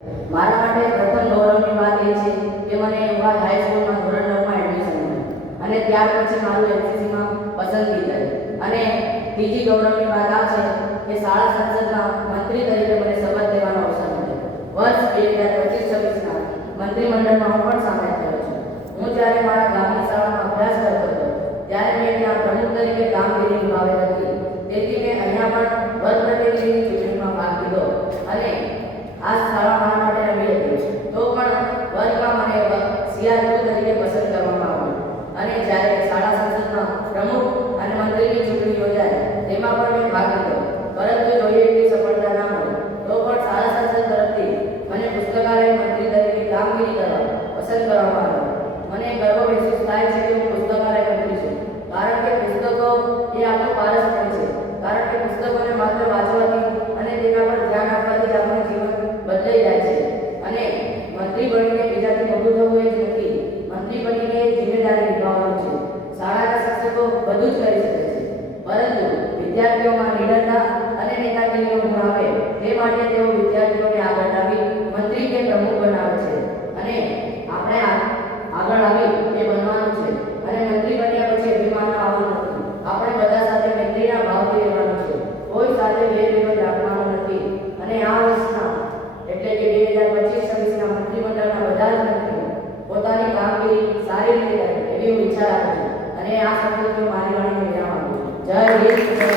મારા માટે પ્રથમ ગૌરવની વાત એ છે કે મને યુવા હાઈસ્કૂલમાં ધોરણ 9માં એડમિશન મળ્યું અને ત્યાર પછી મારું એનસીસીમાં પસંદગી થઈ અને ત્રીજી ગૌરવની વાત આ છે કે શાળા સંસદના મંત્રી તરીકે મને શપથ લેવાનો અવસર મળ્યો. વર્ષ 2025-26ના મંત્રીમંડળમાં હું પણ સામેલ થયો છું. હું જ્યારે મારા ગામની શાળામાં અભ્યાસ કરતો હતો ત્યારે મેં ત્યાં પ્રમુખ તરીકે કામગીરી નિભાવેલ હતી. તેથી મેં અહીંયા પણ વર્ગ પ્રતિનિધિની ચૂંટણીમાં ભાગ લીધો અને આ શાળા મારા માટે નવી હતી. તો પણ વર્ગમાં મને CR2 તરીકે પસંદ કરવામાં આવ્યો અને જ્યારે શાળા સંસદમાં પ્રમુખ અને મંત્રીની ચૂંટણી યોજાય તેમાં પણ મેં ભાગ લીધો. પરંતુ જોઈએ એટલી સફળતા ના મળી તો પણ શાળા સંસદ તરફથી મને પુસ્તકાલય મંત્રી તરીકે કામગીરી કરવા પસંદ કરવામાં આવ્યો. મને ગર્વ મહેસૂસ થાય છે કે હું પુસ્તકાલય મંત્રી છું, કારણ કે પુસ્તકો એ આપણું પારસપણ છે. કારણ કે પુસ્તકોને માત્ર વાંચવાથી અને તેના પર ધ્યાન આપવાથી જ આપણું જીવન બદલાઈ જાય છે અને મંત્રી બનીને બીજાથી મોટું થવું એ જ નથી. મંત્રી બનીને જિમ્મેદારી નિભાવવાનું છે. શાળાના શિક્ષકો બધું જ કરી શકે છે, પરંતુ વિદ્યાર્થીઓમાં નિડરતા અને નેતાગીરીનો ગુણ આવે તે માટે તેઓ વિદ્યાર્થીઓને આગળ લાવી મંત્રી કે પ્રમુખ બનાવે છે અને આપણે આગળ આવી એ બનવાનું છે. અને મંત્રી બન્યા પછી અભિમાન આવવાનું નથી. આપણે બધા સાથે મૈત્રીના ભાવથી રહેવાનું છે. કોઈ સાથે વેરવિરોધ રાખવાનો નથી. અને આ વર્ષના એટલે કે 2025-26ના મંત્રીમંડળના બધા જ મંત્રીઓ પોતાની કામગીરી સારી રીતે કરે એવી હું ઈચ્છા રાખું છું અને આ શબ્દોથી મારી વાણીને વિરામ આપું છું. જય હિન્દ.